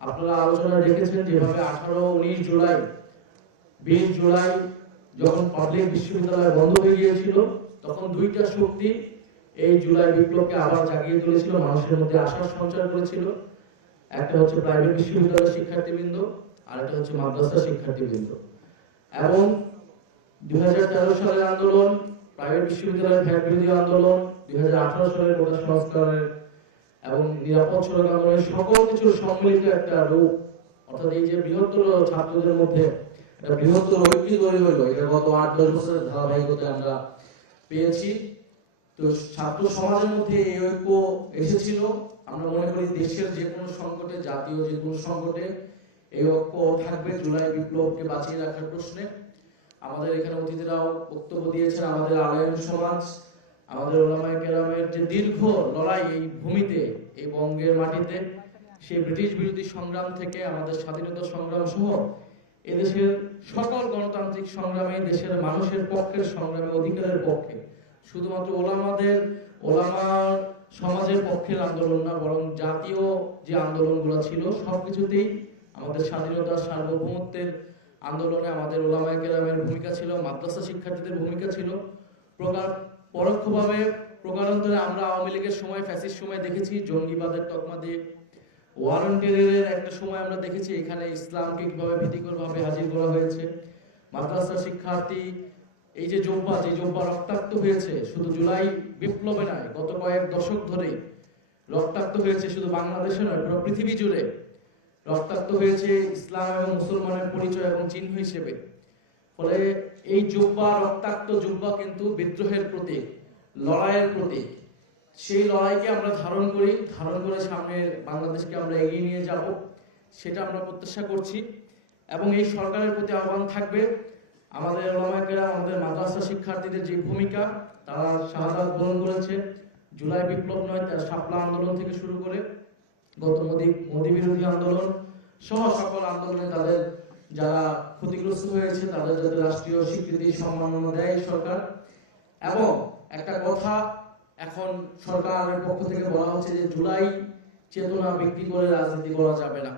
আপনারা আলোচনায় দেখেছেন যেভাবে 18-19 জুলাই 20 জুলাই যখন পাবলিক বিশ্ববিদ্যালয় বন্ধ হয়ে গিয়েছিল, তখন দুইটা শক্তি এই জুলাই বিপ্লবকে আবার জাগিয়ে তুলেছিল, মানুষের মধ্যে আশার সঞ্চার করেছিল। একটা হচ্ছে প্রাইভেট বিশ্ববিদ্যালয়ের শিক্ষার্থীবৃন্দ, আর একটা হচ্ছে মাদ্রাসা শিক্ষার্থীবৃন্দ। এবং 2013 সালের আন্দোলন, প্রাইভেট বিশ্ববিদ্যালয়ের ভ্যাট বিরোধী আন্দোলন, 2018 সালের কোটা সংস্কারের এবং নিরাপদ সড়ক আন্দোলনের সকল কিছুর সম্মিলিত একটা রূপ, অর্থাৎ এই যে বৃহত্তর ছাত্রদের মধ্যে একটা বৃহত্তর ঐক্য তৈরি হলো, এটা গত 8-10 বছরের ধারাবাহিকতা আমরা পেয়েছি। তো ছাত্র সমাজের মধ্যে এই ঐক্য এসেছিল। আমরা মনে করি দেশের যে কোনো সংকটে, জাতীয় যে কোনো সংকটে এই ঐক্য থাকবে জুলাই বিপ্লবকে বাঁচিয়ে রাখার প্রশ্নে। আমাদের এখানে অতিথিরাও বক্তব্য দিয়েছেন, আমাদের আলেম সমাজ, আমাদের ওলামায়ে কেরামের যে দীর্ঘ লড়াই এই ভূমিতে, এই বঙ্গের মাটিতে, সেই ব্রিটিশ বিরোধী সংগ্রাম থেকে আমাদের স্বাধীনতা সংগ্রাম সহ এদেশের সকল গণতান্ত্রিক সংগ্রামে, দেশের মানুষের পক্ষের সংগ্রামে, অধিকারের পক্ষে, শুধুমাত্র ওলামা সমাজের পক্ষের আন্দোলন না, বরং জাতীয় যে আন্দোলনগুলো ছিল সবকিছুতেই আমাদের স্বাধীনতা সার্বভৌমত্বের আন্দোলনে আমাদের ওলামায়ে কেরামের ভূমিকা ছিল, মাদ্রাসা শিক্ষার্থীদের ভূমিকা ছিল। পরোক্ষভাবে প্রকারান্তরে আমরা আওয়ামী লীগের সময়, ফ্যাসিস্ট সময় দেখেছি জঙ্গিবাদের তকমা দিয়ে, ওয়ারেন টেররের একটা সময় আমরা দেখেছি এখানে ইসলামকে কিভাবে ভীতিকরভাবে হাজির করা হয়েছে। মাদ্রাসা শিক্ষার্থী এই যে জোব্বা রক্তাক্ত হয়েছে, শুধু জুলাই বিপ্লবে নয়, গত কয়েক দশক ধরে রক্তাক্ত হয়েছে, শুধু বাংলাদেশে নয়, পুরো পৃথিবী জুড়ে রক্তাক্ত হয়েছে ইসলাম এবং মুসলমানের পরিচয় এবং চিহ্ন হিসেবে। ফলে এই রক্তাক্ত জুব্বা কিন্তু বিদ্রোহের প্রতীক, লড়াইয়ের প্রতীক। সেই লড়াইকে আমরা ধারণ করে সামনের বাংলাদেশকে আমরা এগিয়ে নিয়ে যাব, সেটা আমরা প্রত্যাশা করছি। এবং এই সরকারের প্রতি আহ্বান থাকবে, আমাদের ওলামায়ে কেরাম, আমাদের মাদ্রাসা শিক্ষার্থীদের যে ভূমিকা, তারা শাহাদাত বরণ করেছে জুলাই বিপ্লব নয়, তার শাপলা আন্দোলন থেকে শুরু করে গত মোদী বিরোধী আন্দোলন সহ সকল আন্দোলনে তাদের যারা ক্ষতিগ্রস্ত হয়েছে তাদের যাতে রাষ্ট্রীয় স্বীকৃতি সম্মাননা দেয় সরকার। এবং একটা কথা এখন সরকারের পক্ষ থেকে বলা হচ্ছে যে জুলাই চেতনা বিক্রি করে রাজনীতি করা যাবে না।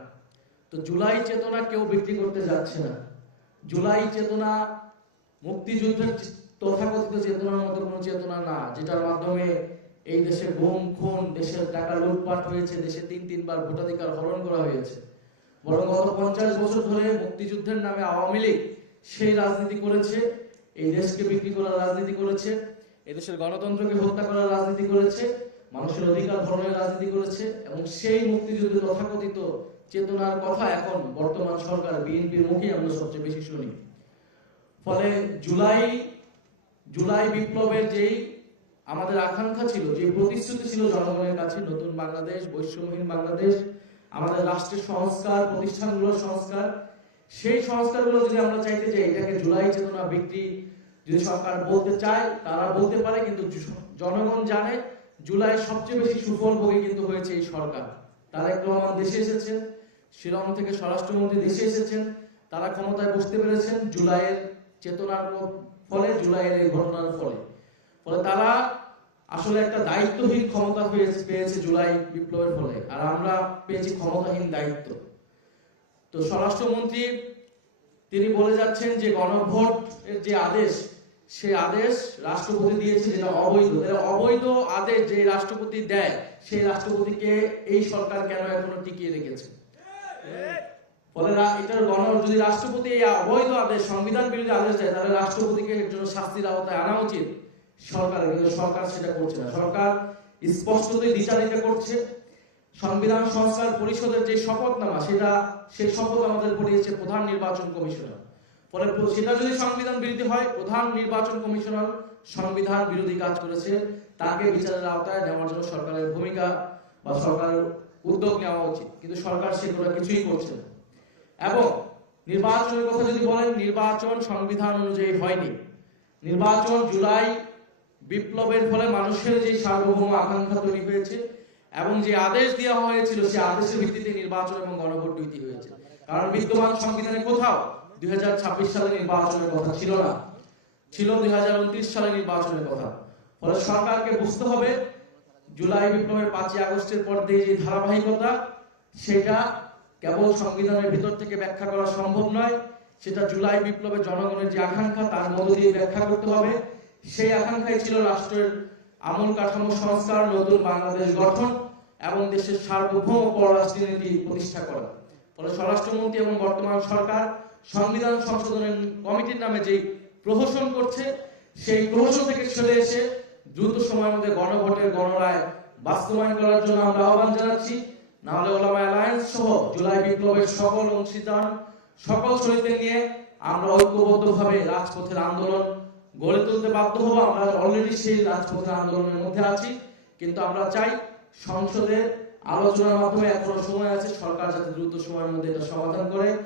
তো জুলাই চেতনা কেউ বিক্রি করতে যাচ্ছে না। জুলাই চেতনা মুক্তিযুদ্ধের তথাকথিত চেতনার মতো কোনো চেতনা না, যেটার মাধ্যমে এই দেশে গুম খুন, দেশের টাকা লুটপাট হয়েছে, দেশে 3-3 বার ভোটাধিকার হরণ করা হয়েছে। বরং গত 50 বছর ধরে মুক্তিযুদ্ধের নামে আওয়ামী লীগ সেই রাজনীতি করেছে, এই দেশকে বিক্রি করার রাজনীতি করেছে, এদেশের গণতন্ত্রকে হত্যা করার রাজনীতি করেছে, মানুষের অধিকার হরণের রাজনীতি করেছে। এবং সেই মুক্তিযুদ্ধের তথাকথিত চেতনার কথা এখন বর্তমান সরকার বিএনপির মুখে আমরা সবচেয়ে বেশি শুনি। ফলে জুলাই বিপ্লবের যেই আমাদের আকাঙ্ক্ষা ছিল, যে প্রতিশ্রুতি ছিল জনগণের কাছে, নতুন বাংলাদেশ, বৈষম্যহীন বাংলাদেশ, আমাদের রাষ্ট্রের সংস্কার, প্রতিষ্ঠানগুলোর সংস্কার, সেই সংস্কারগুলো যদি আমরা চাইতে চাই, এটাকে জুলাই চেতনা বিক্রি যদি সরকার বলতে চায় তারা বলতে পারে, কিন্তু জনগণ জানে জুলাই সবচেয়ে বেশি সুফল ভোগী কিন্তু হয়েছে এই সরকার। তারেক রহমান দেশে এসেছেন, শিলং থেকে স্বরাষ্ট্রমন্ত্রী দেশে এসেছেন, তারা ক্ষমতায় বসতে পেরেছেন জুলাইয়ের চেতনার ফলে, জুলাইয়ের এই ঘটনার ফলে। তারা আসলে একটা দায়িত্বহীন ক্ষমতা পেয়েছে জুলাই বিপ্লবের ফলে, আর আমরা পেয়েছি ক্ষমতাহীন দায়িত্ব। তো স্বরাষ্ট্রমন্ত্রী তিনি বলে যাচ্ছেন যে গণভোট এর যে আদেশ, সেই আদেশ রাষ্ট্রপতি দিয়েছে, যেটা অবৈধ। অবৈধ আদেশ যে রাষ্ট্রপতি দেয়, সেই রাষ্ট্রপতিকে এই সরকার কেন এখনো টিকিয়ে রেখেছে? ফলে এটার যদি রাষ্ট্রপতি এই অবৈধ আদেশ, সংবিধান বিরোধী আদেশ দেয়, তাহলে রাষ্ট্রপতিকে এর জন্য শাস্তির আওতায় আনা উচিত সরকারের, কিন্তু সরকার সেটা করছে না। সরকার স্পষ্টতই দ্বিচারিতা করছে। সংবিধান সংস্কার পরিষদের যে শপথনামা, সেই শপথ আমাদের পড়িয়েছে প্রধান নির্বাচন কমিশনার। ফলে সেটা যদি সংবিধান বিরোধী হয়, প্রধান নির্বাচন কমিশনার সংবিধান বিরোধী কাজ করেছে, তাকে বিচারের আওতায় নেওয়ার জন্য সরকারের ভূমিকা বা সরকারের উদ্যোগ নেওয়া উচিত, কিন্তু সরকার সেগুলো কিছুই করছে না। এবং নির্বাচনের কথা যদি বলেন, নির্বাচন সংবিধান অনুযায়ী হয়নি। নির্বাচন জুলাই বিপ্লবের ফলে মানুষের যে সার্বভৌম আকাঙ্ক্ষা তৈরি হয়েছে এবং যে আদেশ দেওয়া হয়েছিল, সেই আদেশের ভিত্তিতে নির্বাচন এবং গণভোট দুইটি হয়েছে। কারণ বিদ্যমান সংবিধানে কোথাও 2026 সালে নির্বাচনের কথা ছিল না, ছিল 2029 সালে নির্বাচনের কথা। ফলে সরকারকে বুঝতে হবে জুলাই বিপ্লবের 5ই আগস্টের পর দিয়ে যে ধারাবাহিকতা, সেটা কেবল সংবিধানের ভিতর থেকে ব্যাখ্যা করা সম্ভব নয়, সেটা জুলাই বিপ্লবের জনগণের যে আকাঙ্ক্ষা তার মধ্য দিয়ে ব্যাখ্যা করতে হবে। সেই আকাঙ্ক্ষাই ছিল রাষ্ট্রের আমূল কাঠামো সংস্কার, নতুন বাংলাদেশ গঠন এবং দেশের সার্বভৌম পররাষ্ট্রনীতি প্রতিষ্ঠা করা। ফলে স্বরাষ্ট্রমন্ত্রী এবং বর্তমান সরকার সংবিধান সংশোধনের কমিটির নামে যে প্রহসন করছে, সেই প্রহসন থেকে সরে এসে দ্রুত সময়ের মধ্যে গণভোটের গণরায় বাস্তবায়ন করার জন্য আমরা আহ্বান জানাচ্ছি। নাহলে ওলামা অ্যালায়েন্স সহ জুলাই বিপ্লবের সকল অংশীদার, সকল শহীদদের নিয়ে আমরা ঐক্যবদ্ধভাবে রাজপথের আন্দোলন গড়ে তুলতে বাধ্য হব। আমরা অলরেডি সেই রাজপথের আন্দোলনের মধ্যে আছি, কিন্তু আমরা চাই সংসদে আলোচনার মাধ্যমে এখনো সময় আছে, সরকার যাতে দ্রুত সময়ের মধ্যে এটা সমাধান করে।